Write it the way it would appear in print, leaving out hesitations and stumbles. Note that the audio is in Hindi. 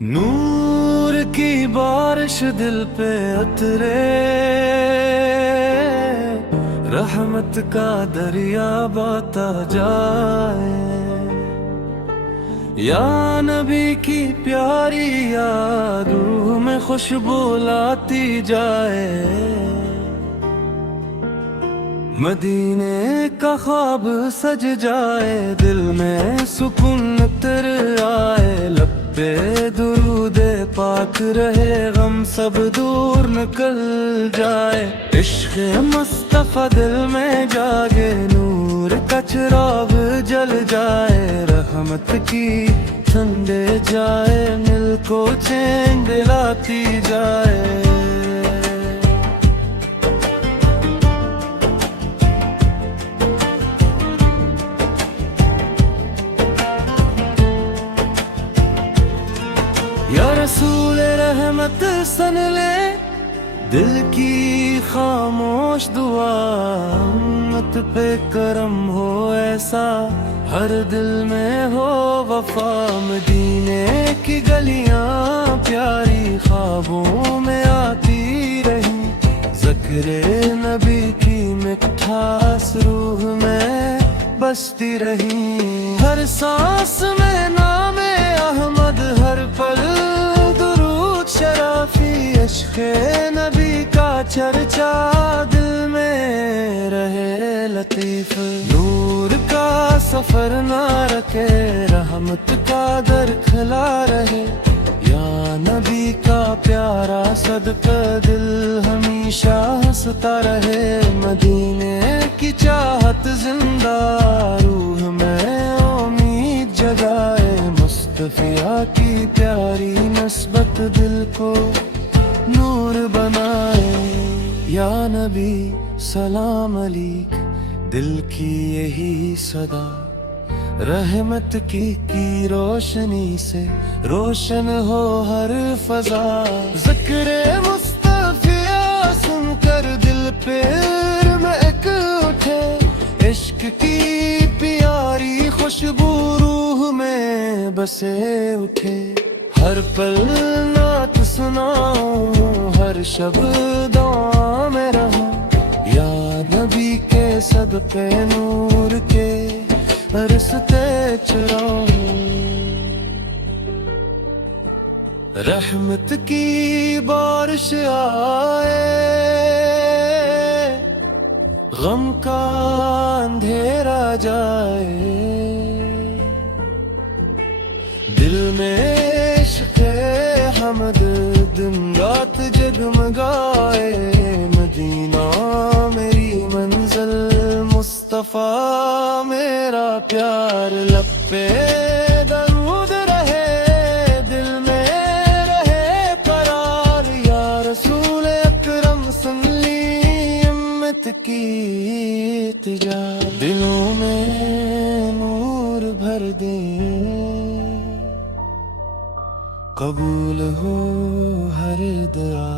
नूर की बारिश दिल पे उतरे, रहमत का दरिया बहता जाए। या नबी की प्यारी याद रूह में खुशबू लाती जाए। मदीने का ख्वाब सज जाए, दिल में सुकून उतर आए। लब पे दुरूदे पाक रहे, गम सब दूर निकल जाए। इश्क़ मुस्तफ़ा दिल में जागे, नूर का चिराग जल जाए। रहमत की ठंडे जाए, दिल को चैन दिलाती जाए। या रसूल रहमत सन ले दिल की खामोश दुआ। उम्मत पे करम हो ऐसा, हर दिल में हो वफा। मदीने की गलियां प्यारी ख्वाबों में आती रही। ज़िक्रे नबी की मिठास रूह में बसती रही। हर सांस में नामे अहमद, हर पल दुरूद शराफी। इश्क़े नबी का चर्चा दिल में रहे लतीफ। नूर का सफर ना रखे, रहमत का दर खिला रहे। या नबी का प्यारा सदका दिल हमेशा हंसता रहे। मदीने की चाहत जिंदा रूह में उम्मीद जगाए। मुस्तफ़िया की प्यारी नस्बत दिल को नूर बनाए। या नबी सलाम अलैक, दिल की यही सदा। रहमत की रोशनी से रोशन हो हर फजा। ज़िक्रे मुस्तफ़िया सुनकर दिल पे महक उठे। इश्क की प्यारी खुशबू रूह में बसे उठे। हर पल नात सुनाऊं, हर शब्द दुआ में रहूं। या नबी के सदक़े नूर के रस्ते चलाऊं। रहमत की बारिश आए, गम का अंधेरा जाए। दिल में इश्क़े हमद दिन रात जगमगाए। मदीना मेरी मंजिल, मुस्तफ़ा मेरा प्यार। लब पे दरूद रहे, दिल में रहे करार। या रसूल अकरम सुन ली उम्मत की इल्तिजा। दिलों में नूर भर दे, कबूल हो हर दुआ।